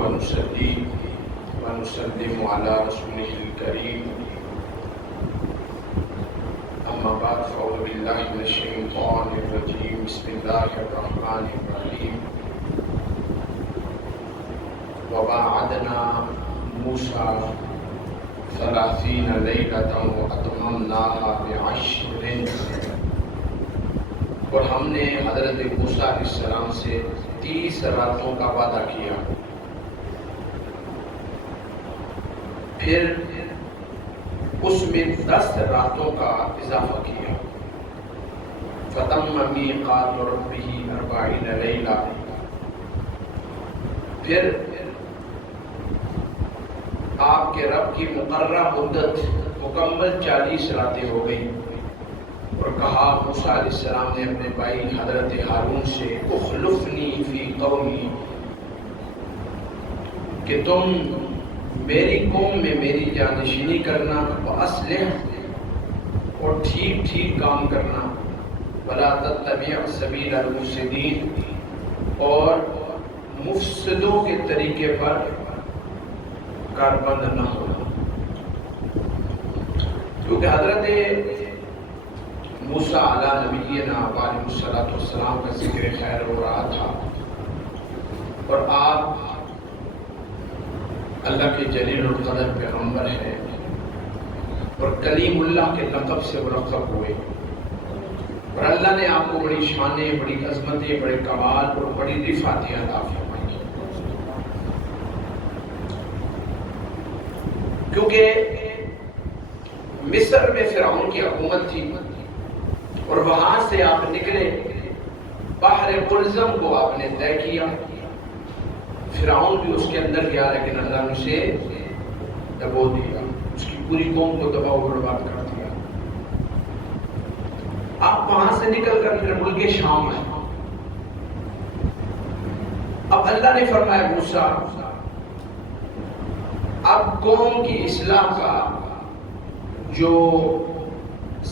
ونصلي ونسلم على رسوله الكريم أما بعد فأعوذ بالله من الشيطان الرجيم بسم الله الرحمن الرحيم وواعدنا موسى 30 ليلة وأتممناها ب10 اور ہم نے حضرت موسیٰ علیہ السلام سے 30 راتوں کا وعدہ کیا، پھر اس میں 10 راتوں کا اضافہ کیا۔ فَتَمَّ مِيقَاتُ رَبِّهِ 40 لَيْلَةً، پھر آپ کے رب کی مقررہ مدت مکمل 40 راتیں ہو گئی، اور کہا موسیٰ علیہ السلام نے اپنے بھائی حضرت ہارون سے اخلفنی فی قومی، کہ تم میری قوم میں میری جانشینی کرنا، وَأَصْلِحْ، اور ٹھیک کام کرنا، وَلَا تَتَّبِعْ سَبِيلَ الْمُفْسِدِينَ، اور مفسدوں کے طریقے پر کاربند نہ ہونا۔ کیونکہ حضرت موسیٰ علیہ نبینا علیہ السلام کا ذکر خیر ہو رہا تھا، اور آپ اللہ کے جلیل القدر پیغمبر ہیں، اور کلیم اللہ کے لقب سے مرکب ہوئے، اور اللہ نے آپ کو بڑی شانیں، بڑی عظمتیں، بڑے کمال اور بڑی رفعتیں عطا فرمائی۔ کیونکہ مصر میں فرعون کی حکومت تھی، اور وہاں سے آپ نکلے، بحر قلزم کو آپ نے طے کیا۔ فرعون بھی اس کے اندر گیا، لیکن اللہ نے اسے دبو دیا، اس کی پوری قوم کو تباہ و برباد کر دیا۔ آپ وہاں سے نکل کر پھر ملک شام آئے۔ اب اللہ نے فرمایا موسیٰ، اب قوم کی اصلاح کا جو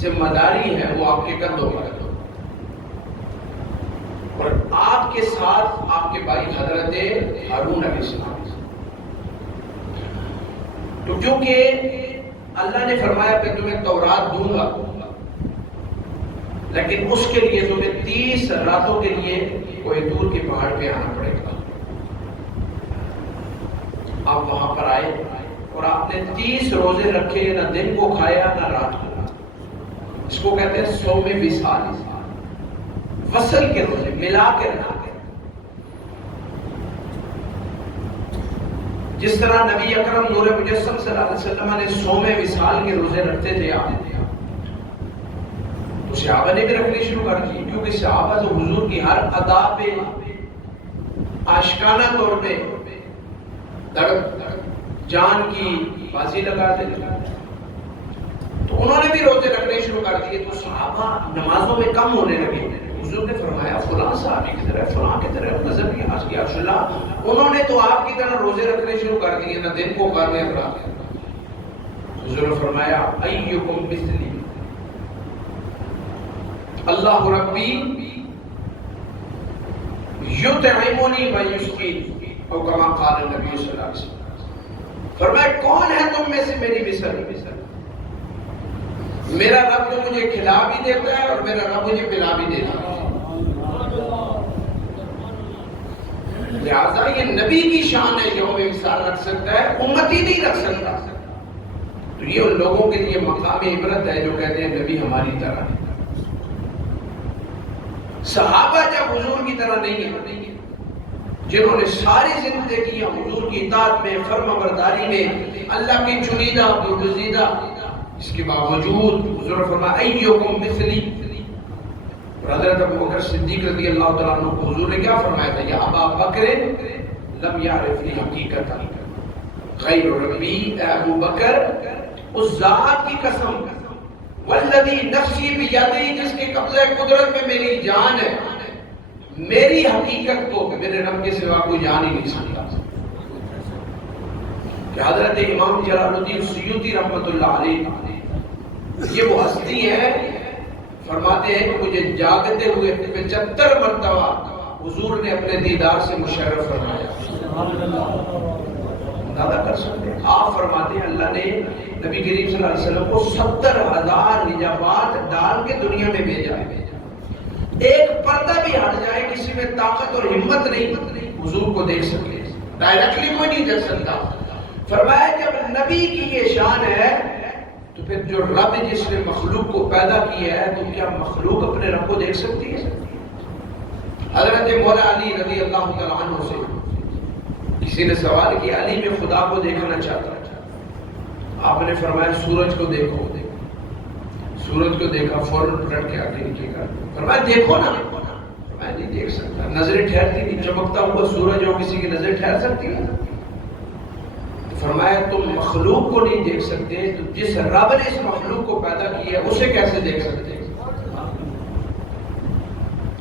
ذمہ داری ہے وہ آپ کے کندھوں پر ہے، اور آپ کے ساتھ آپ کے بھائی حضرت ہارون علیہ السلام۔ تو کیونکہ اللہ نے فرمایا کہ تمہیں تورات دوں گا، لیکن اس کے لیے تمہیں 30 راتوں کے لیے کوئی دور کے پہاڑ پہ آنا پڑے گا۔ آپ وہاں پر آئے، اور آپ نے 30 روزے رکھے، نہ دن کو کھایا نہ رات کو۔ اس کو کہتے ہیں صوم وصال، وصل کے روزے، ملا کے رکھا کے۔ جس طرح نبی اکرم نور مجسم صلی اللہ علیہ وسلم نے صوم وصال کے روزے رکھتے تھے، تو صحابہ نے بھی رکھنے شروع کر دی، کیونکہ صحابہ تو حضور کی ہر ادا پہ آشکانہ طور پہ جان کی بازی لگا دیتے، تو انہوں نے بھی روزے رکھنے شروع کر دیے، تو صحابہ نمازوں میں کم ہونے لگے۔ حضور نے فرمایا فلاں صحابی کی طرح، فلاں کی طرح نظر نہیں آج کی اللہ، انہوں نے تو آپ کی طرح روزے رکھنے شروع کر دیے، نہ دن کو کھانے نہ رات۔ حضور نے فرمایا ایکم مثلی، اللہ ربی یطعمنی و یسقین، او کما قال النبی صلی اللہ علیہ وسلم۔ فرمایا کون ہے تم میں سے میری مثل؟ میرا رب تو مجھے کھلا بھی دیتا ہے، اور میرا رب مجھے پلا بھی دیتا ہے۔ لہذا یہ نبی کی شان ہے، یوم وصال رکھ سکتا ہے، امتی نہیں رکھ سکتا۔ تو یہ ان لوگوں کے لیے مقام عبرت ہے جو کہتے ہیں نبی ہماری طرح ہے۔ صحابہ جب حضور کی طرح نہیں ہے، جنہوں نے ساری زندگی حضور کی اطاعت میں، فرما برداری میں، اللہ کی چنیدہ برگزیدہ، اس کے باوجود حضور فرمایا ایکم مثلی۔ اور حضرت ابوبکر صدیق رضی اللہ تعالیٰ عنہ کو حضور نے کیا فرمایا تھا؟ یا ابا بکر لم یعرفنی حقیقتا غیر ربی، اے ابو بکر اس ذات کی قسم، والذی نفسی بیدی، جس کے قبضہ قدرت میں میری جان ہے، میری حقیقت کو میرے رب کے سوا کوئی جان ہی نہیں سکتا۔ کہ حضرت امام جلال الدین سیوطی رحمۃ اللہ علیہ یہ وہ ہستی ہے، فرماتے ہیں کہ مجھے جاگتے ہوئے 75 مرتبہ حضور نے اپنے دیدار سے مشرف فرمایا۔ اندازہ کر سکتے ہیں؟ آپ فرماتے ہیں اللہ نے نبی کریم صلی اللہ علیہ وسلم کو 70,000 حجابات ڈال کے دنیا میں بھیجا ہے. ایک پردہ بھی ہٹ جائے کسی میں طاقت اور ہمت نہیں حضور کو دیکھ سکے، ڈائریکٹلی کوئی نہیں دیکھ سکتا. فرمایا جب نبی کی یہ شان ہے تو پھر جو رب جس نے مخلوق کو پیدا کیا ہے تو کیا مخلوق اپنے رب کو دیکھ سکتی ہے؟ حضرت مولا علی رضی اللہ تعالیٰ عنہ سے کسی نے سوال کیا علی میں خدا کو دیکھنا چاہتا تھا. آپ نے فرمایا سورج کو دیکھو. سورج کو دیکھا فوراً پلٹ کے آگے نیچے کر فرمایا دیکھو نا. میں نہیں دیکھ سکتا، نظریں ٹھہرتی نہیں. چمکتا ہوا سورج ہو کسی کی نظر ٹھہر سکتی ہے؟ فرمایا تم مخلوق کو نہیں دیکھ سکتے تو جس رب نے اس مخلوق کو پیدا کیا ہے اسے کیسے دیکھ سکتے ہیں؟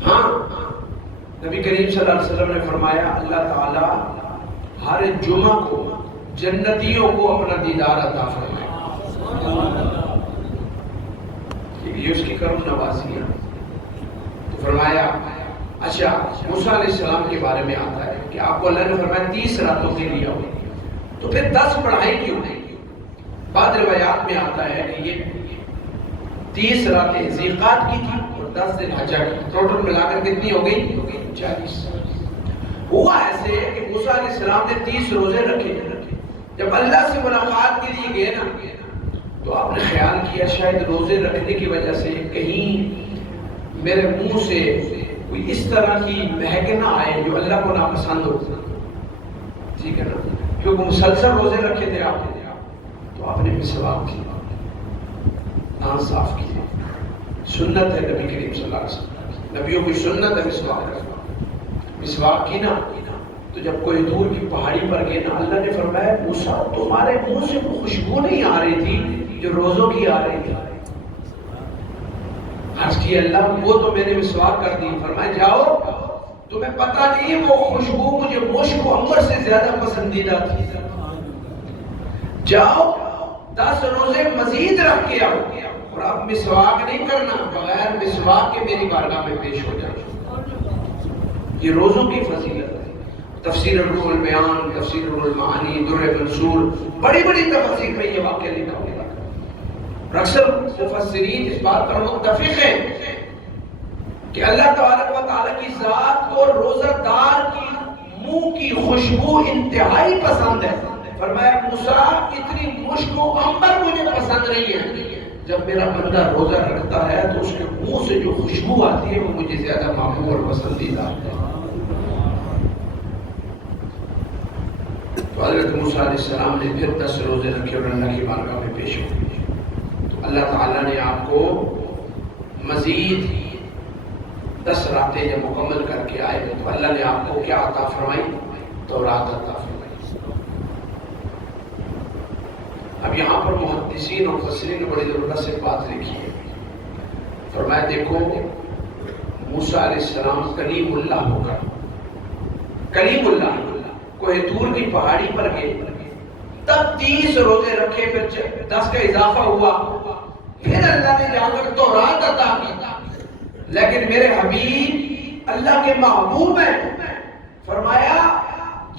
ہاں نبی کریم صلی اللہ علیہ وسلم نے فرمایا اللہ تعالیٰ ہر جمعہ کو جنتیوں کو اپنا دیدار عطا فرمائے. یہ اس کی کرم نوازی ہے. تو فرمایا اچھا موسیٰ علیہ السلام کے بارے میں آتا ہے کہ آپ کو اللہ نے فرمایا 30 راتوں کے لیے آؤ، تو پھر 10 بڑھائی کیوں نہیں؟ بعض روایات میں آتا ہے کہ یہ 30 راتیں ذیقات کی تھی اور 10 دن حجہ کی، ٹوٹل ملا کر کتنی ہو گئی؟ 40. ہوا ایسے کہ موسیٰ علیہ السلام نے 30 روزے رکھے. جب اللہ سے ملاقات کے لیے گئے نا تو آپ نے خیال کیا شاید روزے رکھنے کی وجہ سے کہیں میرے منہ سے کوئی اس طرح کی مہک نہ آئے جو اللہ کو ناپسند ہو. ٹھیک ہے نا، کیونکہ مسلسل روزے رکھے تھے آپ نے. تو آپ نے مسواک کی، دانت صاف کیے. سنت ہے نبی کریم صلی اللہ علیہ وسلم، نبیوں کی سنت ہے مسواک کرنا. مسواک کی نا تو جب کوئی دور کی پہاڑی پر گئے نا اللہ نے فرمایا موسیٰ تمہارے منہ سے خوشبو نہیں آ رہی تھی جو روزوں کی آ رہی تھی. عرض کی اللہ وہ تو میں نے مسواک کر دی. فرمایا جاؤ تمہیں پتہ نہیں وہ خوشبو مجھے مشک و عنبر سے زیادہ پسندیدہ تھی. جاؤ 10 روزے مزید رکھ کے آؤ اور اب مسواک نہیں کرنا، بغیر مسواک کے میری بارگاہ میں پیش ہو جائے. یہ روزوں کی فضیلت ہے. تفسیر الروح البیان، تفسیر الروح المعانی، در منصور، بڑی بڑی تفسیر میں یہ واقعہ لکھا ہوا ہے. اکثر مفسرین اس بات پر متفق ہیں کہ اللہ تبارک و تعالیٰ کی ذات کو روزہ دار کی منہ کی خوشبو انتہائی پسند ہے. فرمایا موسیٰ اتنی مشک و عنبر مجھے پسند نہیں ہے. جب میرا بندہ روزہ رکھتا ہے تو اس کے منہ سے جو خوشبو آتی ہے وہ مجھے زیادہ محبوب اور پسندیدہ ہے. تو حضرت موسیٰ علیہ السلام نے پھر 10 روزے رکھے اور اللہ کی بارگاہ میں پیش ہو گئے. تو اللہ تعالیٰ نے آپ کو مزید 10 راتیں جب مکمل کر کے آئے تو اللہ نے آپ کو کیا عطا فرمائی؟ تورات عطا فرمائی. اب یہاں پر محدثین اور مفسرین نے بڑی ضرورت سے بات لکھی ہے. فرمایا دیکھو موسیٰ علیہ السلام کلیم اللہ ہو کر کلیم اللہ کوہ طور کی پہاڑی پر گئے، تب 30 روزے رکھے، پھر 10 کا اضافہ ہوا، پھر اللہ نے جا کر تورات عطا کی. لیکن میرے حبیب اللہ کے محبوب ہیں. فرمایا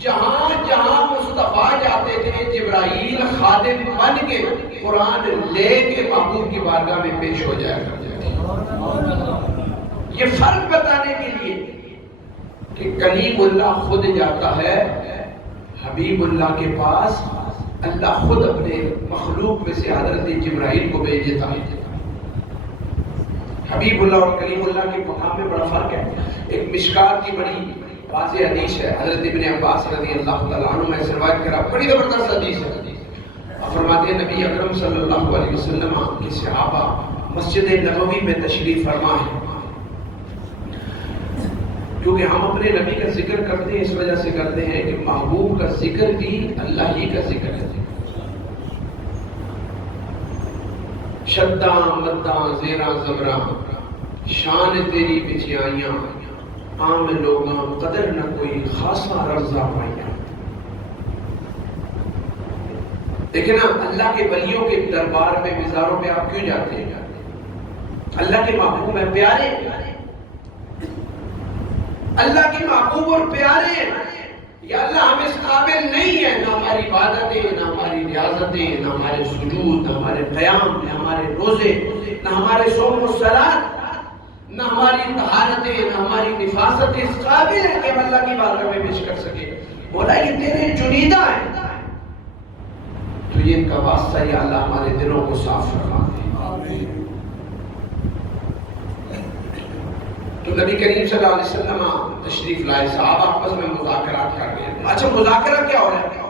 جہاں جہاں مصطفیٰ جاتے تھے جبرائیل خادم بن کے قرآن لے کے محبوب کی بارگاہ میں پیش ہو جایا کرتے تھے. یہ فرق بتانے کے لیے کہ کلیم اللہ خود جاتا ہے حبیب اللہ کے پاس، اللہ خود اپنے مخلوق میں سے حضرت جبرائیل کو بھیج دیتا ہے. حبیب اللہ اور کلیم اللہ کے مقام میں بڑا فرق ہے. ایک مشکات کی بڑی واضح حدیث ہے، حضرت ابن عباس رضی اللہ تعالیٰ عنہ میں روایت کرا، بڑی زبردست حدیث ہے. اور فرماتے ہیں نبی اکرم صلی اللہ علیہ وسلم کے صحابہ مسجد نبوی میں تشریف فرما ہے. کیونکہ ہم اپنے نبی کا ذکر کرتے ہیں اس وجہ سے کرتے ہیں کہ محبوب کا ذکر بھی اللہ ہی کا ذکر ہے. شداں مداں زیراں زبراں شان تیری بچیائیاں عام لوگاں قدر نہ کوئی خاصا رفضہ پائیاں. دیکھیں نا اللہ کے ولیوں کے دربار میں مزاروں میں آپ کیوں جاتے ہیں؟ اللہ کے محبوب ہیں، پیارے، اللہ کے محبوب اور پیارے. یا اللہ ہم اس قابل ہماری عبادتیں، نہ ہماری ریاضتیں، نہ ہمارے سجود، نہ ہمارے قیام، نہ ہمارے روزے، نہ ہمارے صوم و صلات، نہ ہماری طہارتیں، نہ ہماری نفاستیں اس قابل ہے کہ ہم اللہ کی بارگاہ میں پیش کر سکے۔ مولا یہ تیرے چنیدہ ہیں، تو یہ ان کا واسطہ یا اللہ ہمارے دلوں کو صاف فرما دے۔ تو نبی کریم صلی اللہ علیہ وسلم تشریف لائے، صحابہ آپس میں مذاکرات کر رہے ہیں۔ اچھا مذاکرہ کیا ہو رہا ہے؟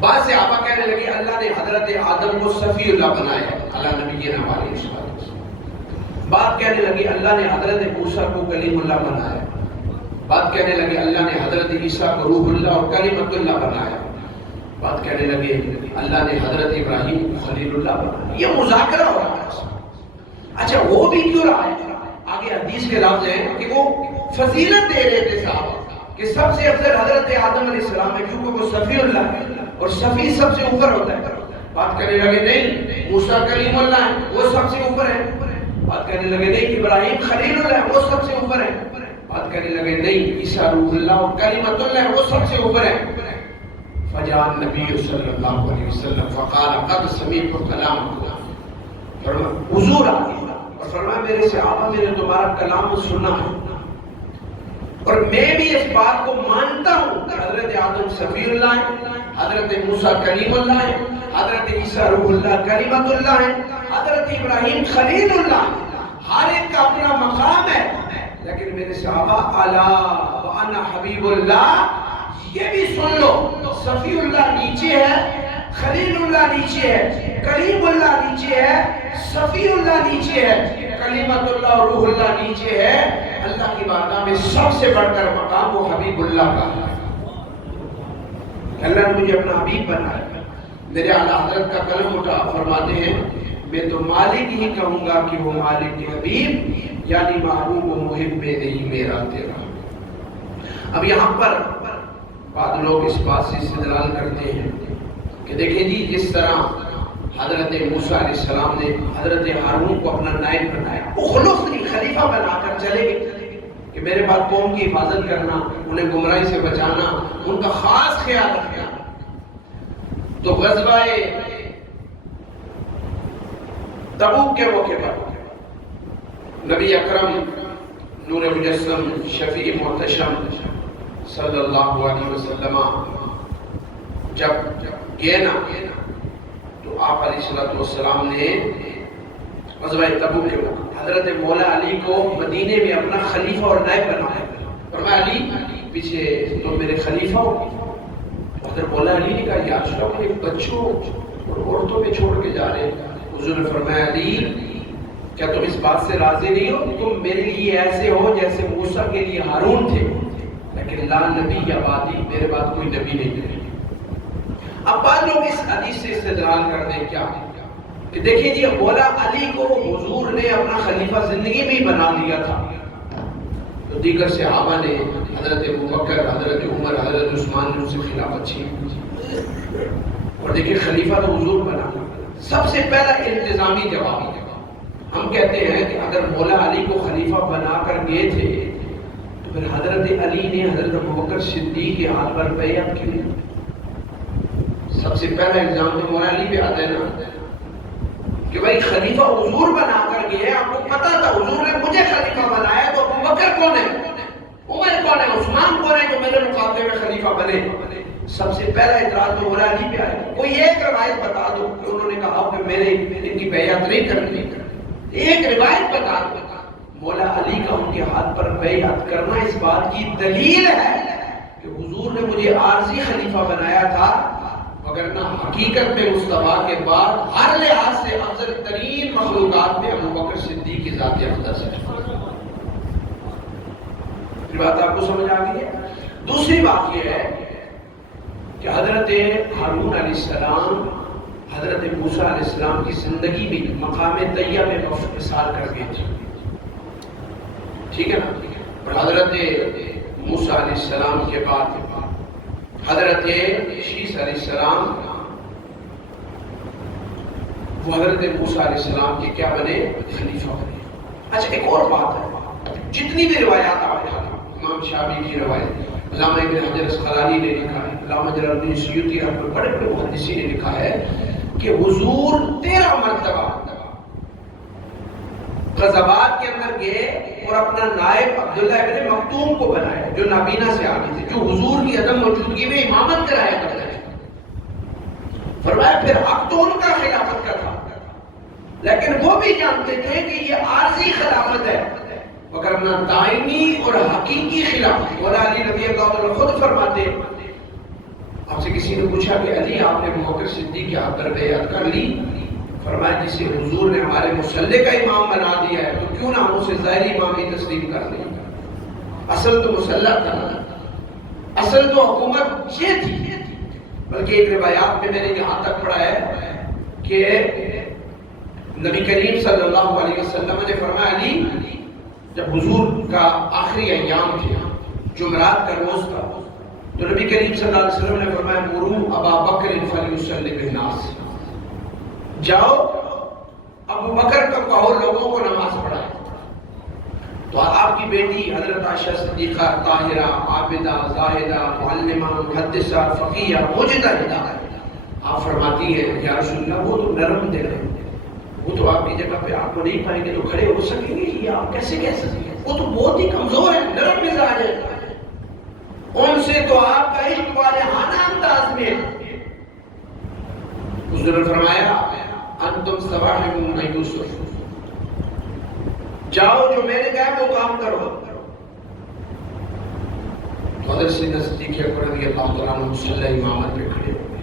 بعض صحابہ کہنے لگے اللہ نے حضرت آدم کو صفی اللہ بنایا اللہ نبی کے نوالے، بات کہنے لگی اللہ نے حضرت موسیٰ کو کلیم اللہ بنایا، بات کہنے لگے اللہ نے حضرت عیسیٰ کو روح اللہ اور کلمۃ اللہ بنایا، بات کہنے لگے اللہ نے حضرت ابراہیم کو خلیل اللہ بنایا۔ یہ مذاکرہ ہو رہا ہے۔ اچھا وہ بھی کیوں رہا ہے؟ آگے حدیث کے لفظ ہیں کہ وہ فضیلت دے رہے تھے صحابہ کہ سب سے افضل حضرت آدم علیہ السلام ہے کیونکہ وہ صفی اللہ ہے اور صفی سب سے اوپر ہوتا ہے۔ بات کرنے لگے نہیں موسیٰ کلیم اللہ ہے وہ سب سے اوپر ہے، بات کرنے لگے نہیں ابراہیم خلیل اللہ ہے وہ سب سے اوپر ہے، بات کرنے لگے نہیں عیسیٰ روح اللہ اور کلمۃ اللہ ہے وہ سب سے اوپر ہے۔ فجاء النبی صلی اللہ علیہ وسلم فقال قد سمعت کلام اللہ، حضور آ گئے اور فرمایا میرے صحابہ میں نے تمہارا کلام سنا ہے اور میں بھی اس بات کو مانتا ہوں کہ حضرت آدم صفی اللہ ہے، حضرت موسیٰ کلیم اللہ ہے، حضرت عیسیٰ روح اللہ کلمۃ اللہ ہے، حضرت ابراہیم خلیل اللہ ہے، ہر ایک کا اپنا مقام ہے، لیکن میرے صحابہ الا وانا حبیب اللہ یہ بھی سن لو صفی اللہ نیچے ہے، خلیل اللہ نیچے ہے، کلیم اللہ نیچے ہے، صفی اللہ نیچے ہے، کلمۃ اللہ اور روح اللہ نیچے ہے، اللہ کی بارگاہ میں سب سے بڑھ کر مقام وہ حبیب اللہ کا ہے۔ اللہ نے مجھے اپنا حبیب بنایا۔ میرے اعلیٰ حضرت کا کلم اٹھا فرماتے ہیں میں تو مالک ہی کہوں گا کہ وہ مالک حبیب یعنی محبوب و محب نہیں میرا تیرا۔ اب یہاں پر بعض لوگ اس بات سے استدلال کرتے ہیں کہ دیکھیں جی جس طرح حضرت موسیٰ علیہ السلام نے حضرت ہارون کو اپنا نائب بنایا، اخلص نہیں خلیفہ بنا کر چلے گئے کہ میرے بعد قوم کی حفاظت کرنا، انہیں گمراہی سے بچانا، ان کا خاص خیال رکھنا۔ تو غزوہ تبوک کے موقع پر نبی اکرم نور مجسم شفیع محتشم صلی اللہ علیہ وسلم جب گئے نا تو آپ علیہ السلام نے غزوہ تبوک کے موقع حضرت مولا علی کو مدینے میں اپنا خلیفہ اور نائب بنایا، فرمایا علی پیچھے تو میرے خلیفہ ہو۔ حضرت مولا علی نے کہا یا اشرف ایک بچوں اور عورتوں میں چھوڑ کے جا رہے ہیں۔ حضور نے فرمایا علی کیا تم اس بات سے راضی نہیں ہو؟ تم میرے لیے ایسے ہو جیسے موسیٰ کے لیے ہارون تھے، لیکن لا نبی یا بعدی میرے بعد کوئی نبی نہیں ہے۔ اب بعض لوگ اس حدیث سے استدلال کرتے ہیں کیا کہ دیکھیں جی مولا علی کو حضور نے اپنا خلیفہ زندگی میں ہی بنا دیا تھا، تو دیگر صحابہ نے حضرت ابوبکر، حضرت عمر، حضرت عثمان نے ان سے خلافت چھین، اور دیکھیں خلیفہ تو حضور بنا۔ سب سے پہلا التزامی جواب ہم کہتے ہیں کہ اگر مولا علی کو خلیفہ بنا کر گئے تھے تو پھر حضرت علی نے حضرت ابوبکر صدیق کے ہاتھ پر بیعت کی۔ سب سے پہلا الزام تو مولا علی پہ آتا ہے نا کہ بھائی خلیفہ حضور بنا کر گئے، آپ کو پتا تھا حضور نے مجھے خلیفہ بنایا، تو ابوبکر کون ہے، عمر کون ہے، عثمان کون ہے جو میرے مقابلے میں خلیفہ بنے؟ سب سے پہلا اعتراض تو مولا علی پہ آئے۔ کوئی ایک روایت بتا دو کہ انہوں نے کہا کہ میں نے ان کی بیعت نہیں کرنی، ایک روایت بتا دو۔ مولا علی کا ان کے ہاتھ پر بیعت کرنا اس بات کی دلیل ہے کہ حضور نے مجھے عارضی خلیفہ بنایا تھا، وگرنہ حقیقت میں مصطفیٰ کے بعد ہر لحاظ سے افضل ترین مخلوقات میں ابوبکر صدیق کی ذات اقدس ہے۔ یہ بات آپ کو سمجھ آ گئی ہے؟ دوسری بات یہ ہے کہ حضرت ہارون علیہ السلام حضرت موسیٰ علیہ السلام کی زندگی میں مقام طیب میں وصال کر گئے تھے، ٹھیک ہے نا؟ اور حضرت موسیٰ علیہ السلام کے بعد حضرت شیس علیہ السلام وہ حضرت موسیٰ علیہ السلام کے کیا بنے؟ خلیفہ بنے۔ اچھا ایک اور بات ہے، جتنی بھی روایات آ رہی ہیں امام شافعی کی روایت علامہ ابن حجر اسقلانی نے لکھا ہے، علامہ جلال الدین سیوطی اور بڑے بڑے محدثین نے لکھا ہے کہ حضور 13 مرتبہ غزوات کے اندر گئے اور اپنا نائب عبداللہ ابن مکتوم کو بنایا جو نابینا سے آگے تھے، جو حضور کی عدم موجودگی میں امامت کرایا کرتے تھے۔ فرمایا پھر حق تو ان کا خلافت کا تھا، لیکن وہ بھی جانتے تھے کہ یہ عارضی خلافت ہے، مگر نہ دائمی اور حقیقی خلافت۔ مولا علی رضی اللہ عنہ خود فرماتے، آپ سے کسی نے پوچھا کہ علی آپ نے ابوبکر صدیق کی آپ پر بیعت کر لی؟ فرمایا جسے حضور نے ہمارے مسلح کا امام بنا دیا ہے تو کیوں نہ ہم اسے ظاہری امامی تسلیم کر لیں؟ اصل تو مسلح تھا، اصل تو حکومت یہ تھی۔ بلکہ ایک روایات میں نے یہاں تک پڑھا ہے کہ نبی کریم صلی اللہ علیہ وسلم نے فرمایا علی، جب حضور کا آخری ایام تھے، جمعرات کا روز تھا، تو نبی کریم صلی اللہ علیہ وسلم نے فرمایا مروا ابا بکر فلیصلی بالناس، جاؤ ابو بکر کو کہو لوگوں کو نماز پڑھائے۔ تو آپ کی بیٹی حضرت عائشہ صدیقہ طاہرہ عابدہ زاہدہ معلمہ محدثہ فقیہ موجدہ ہدایہ، آپ فرماتی ہیں یا رسول اللہ وہ تو نرم دل ہے، وہ تو آپ کی جگہ پہ آپ کو نہیں پائیں گے تو کھڑے ہو سکیں گے؟ یہ آپ کیسے کہہ سکیں گے؟ وہ تو بہت ہی کمزور ہے، نرم مزاج ہے، ان سے تو آپ کا عشق والے ہانہ انداز میں۔ حضور نے فرمایا انتم صواحب یوسف، جاؤ جو میں نے کہا وہ کام کرو۔ حضرت سیدنا صدیق اکبر رضی اللہ تعالیٰ عنہ مصلی امامت پہ کھڑے ہو گئے،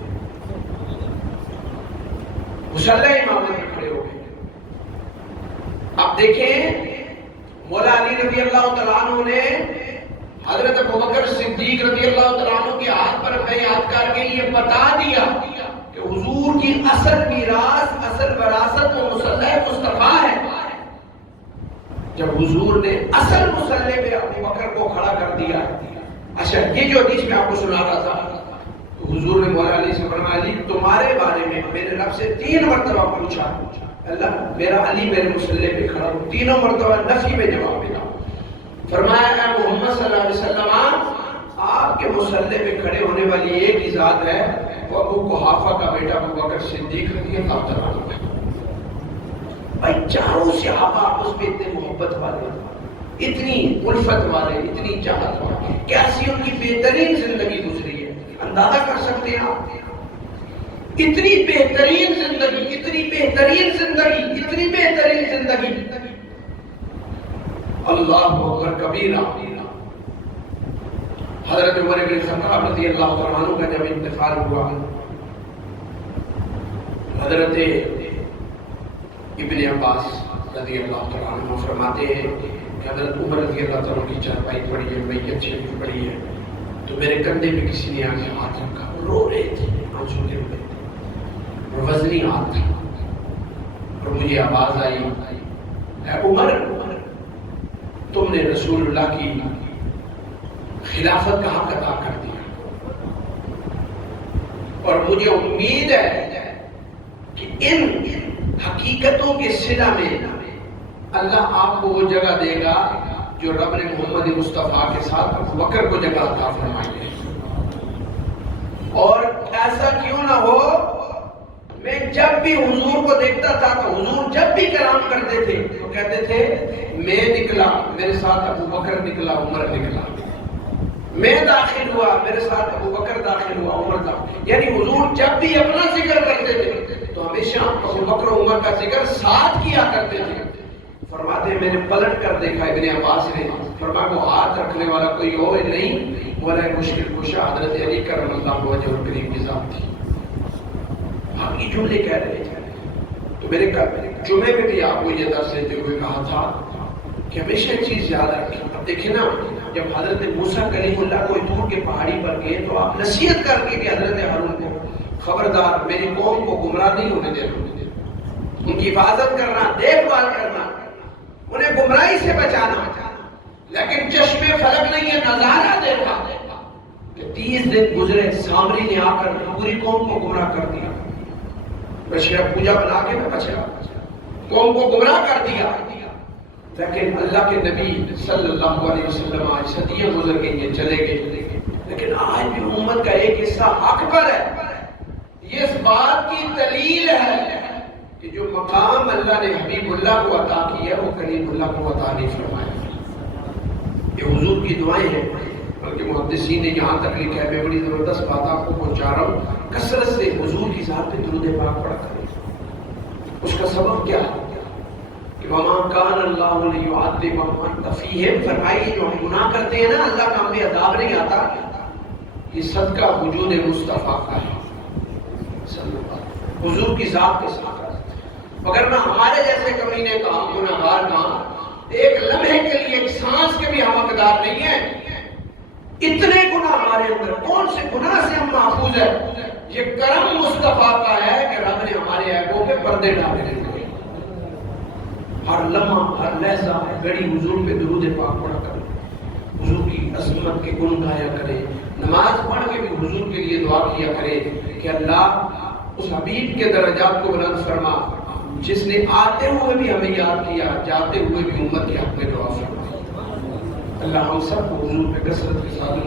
مصلی امامت پہ کھڑے ہو گئے۔ اب دیکھیں مولا علی رضی اللہ تعالیٰ عنہ نے حضرت ابوبکر صدیق رضی اللہ تعالیٰ عنہ کے ہاتھ پر بیعت کر کے یہ بتا دیا کہ حضور کی اصل میراث، اصل وراثت وہ مصلی مصطفیٰ ہے۔ جب حضور نے اصل مصلی پہ ابوبکر کو کھڑا کر دیا، اچھا یہ جو حدیث میں آپ کو سنا رہا تھا، تو حضور نے مولا علی سے فرمایا علی تمہارے بارے میں میرے رب سے 3 مرتبہ پوچھا، اللہ میرا علی میرے مصلی پہ کھڑا ہو، تینوں مرتبہ نفی میں جواب ملا۔ فرمایا اے محمد صلی اللہ علیہ وسلم آپ کے مصلی پہ کھڑے ہونے والی ایک ہی ذات ہے، وہ ابو قحافہ کا بیٹا ابوبکر صدیق رضی اللہ تعالیٰ عنہ ہے۔ بھائی چاروں صحابہ آپس میں اتنے محبت والے، اتنی الفت والے، اتنی چاہت والے، کیسی ان کی بہترین زندگی گزری ہے، اندازہ کر سکتے ہیں آپ؟ اتنی بہترین زندگی، اتنی بہترین زندگی، اتنی بہترین زندگی۔ اللہ اکبر کبیرہ۔ حضرت عمر بن خطاب رضی اللہ تعالیٰ عنہ کا جب انتقال ہوا، حضرت ابن عباس رضی اللہ تعالیٰ عنہ فرماتے ہیں کہ حضرت عمر رضی اللہ تعالیٰ عنہ کی چارپائی پڑی ہے، میت شریف پڑی ہے، تو میرے کندھے پہ کسی نے آگے ہاتھ رکھا، رو رہے تھے آنسو کے ہوئے، اور وزنی ہاتھ تھا، اور مجھے آواز آئی اے عمر تم نے رسول اللہ کی خلافت کا حق ادا کر دیا، اور مجھے امید ہے کہ ان حقیقتوں کے صلہ میں اللہ آپ کو وہ جگہ دے گا جو رب نے محمد مصطفیٰ کے ساتھ ابوبکر کو جگہ عطا فرمائی ہے۔ اور ایسا کیوں نہ ہو، میں جب بھی حضور کو دیکھتا تھا تو حضور جب بھی کلام کرتے تھے تو کہتے تھے میں نکلا میرے ساتھ ابوبکر نکلا، عمر نکلا، میں داخل ہوا میرے ساتھ ابوبکر داخل ہوا، عمر داخل، یعنی حضور جب بھی اپنا ذکر کرتے تھے تو ہمیشہ ابوبکر و عمر کا ذکر ساتھ کیا کرتے تھے۔ فرماتے ہیں میں نے پلٹ کر دیکھا ابن عباس نے، فرمایا وہ ہاتھ رکھنے والا کوئی اور نہیں، مولا مشکل کشا حضرت علی کرم اللہ وجہ الکریم کی ذات تھی۔ آپ یہ جملے کہہ رہے تھے، تو میرے جمعے میں بھی آپ کو یہ درس دیتے ہوئے کہا تھا کہ ہمیشہ چیز یاد رکھیں۔ اب دیکھیں نا، جب حضرت موسیٰ کلیم اللہ کوئی دور کے پہاڑی پر گئے تو آپ نصیحت کر کے کہ حضرت ہارون کو خبردار میری قوم کو گمراہ نہیں ہونے دینا، ان کی حفاظت کرنا، دیکھ بھال کرنا، انہیں گمراہی سے بچانا۔ لیکن چشم فلک نہیں ہے، نظارہ دیکھا کہ 30 دن گزرے، سامری نے آ کر پوری قوم کو گمراہ کر دیا، بچڑا پوجا بنا کے بچڑا قوم کو گمراہ کر دیا۔ لیکن اللہ کے نبی صلی اللہ علیہ وسلم آج صدیاں گزر گئی ہیں، چلے گئے، لیکن آج بھی امت کا ایک حصہ حق پر ہے. یہ اس بات کی دلیل ہے کہ جو مقام اللہ نے حبیب اللہ کو عطا کیا وہ کلیم اللہ کو عطا نہیں فرمایا. یہ حضور کی دعائیں ہیں، بلکہ محدثین نے یہاں تک لکھا ہے، میں بڑی زبردست بات آپ کو پہنچا رہا ہوں، کثرت سے حضور کی ذات پہ درود پاک پڑھا کریں. اس کا سبب کیا ہے کہ وَمَا كَانَ اللَّهُ لِيُعَذِّبَهُمْ وَأَنْتَ فِيهِمْ، فرمائیے جو ہم گناہ کرتے ہیں نا اللہ کا ہمیں عذاب نہیں آتا، یہ صدقہ وجود مصطفیٰ کا ہے صلی اللہ علیہ وسلم، حضور کی ذات کے ساتھ. مگر نہ ہمارے جیسے کمینے کا گناہگار کا ایک لمحے کے لیے ایک سانس کے بھی ہم حقدار نہیں ہیں. اتنے گناہ ہمارے اندر، کون سے گناہ سے ہم محفوظ ہیں؟ یہ کرم مصطفیٰ کا ہے کہ رب نے ہمارے عیبوں پہ پردے ڈالے ہیں. ہر لمحہ ہر لحظہ گھڑی حضور پہ درود پاک پڑھا کریں، حضور کی عظمت کے گن گایا کریں، نماز پڑھ کے بھی حضور کے لیے دعا کیا کریں کہ اللہ اس حبیب کے درجات کو بلند فرما جس نے آتے ہوئے بھی ہمیں یاد کیا، جاتے ہوئے بھی امت کے حق میں دعا فرما. اللہ ہم سب کو حضور پہ کثرت کے ساتھ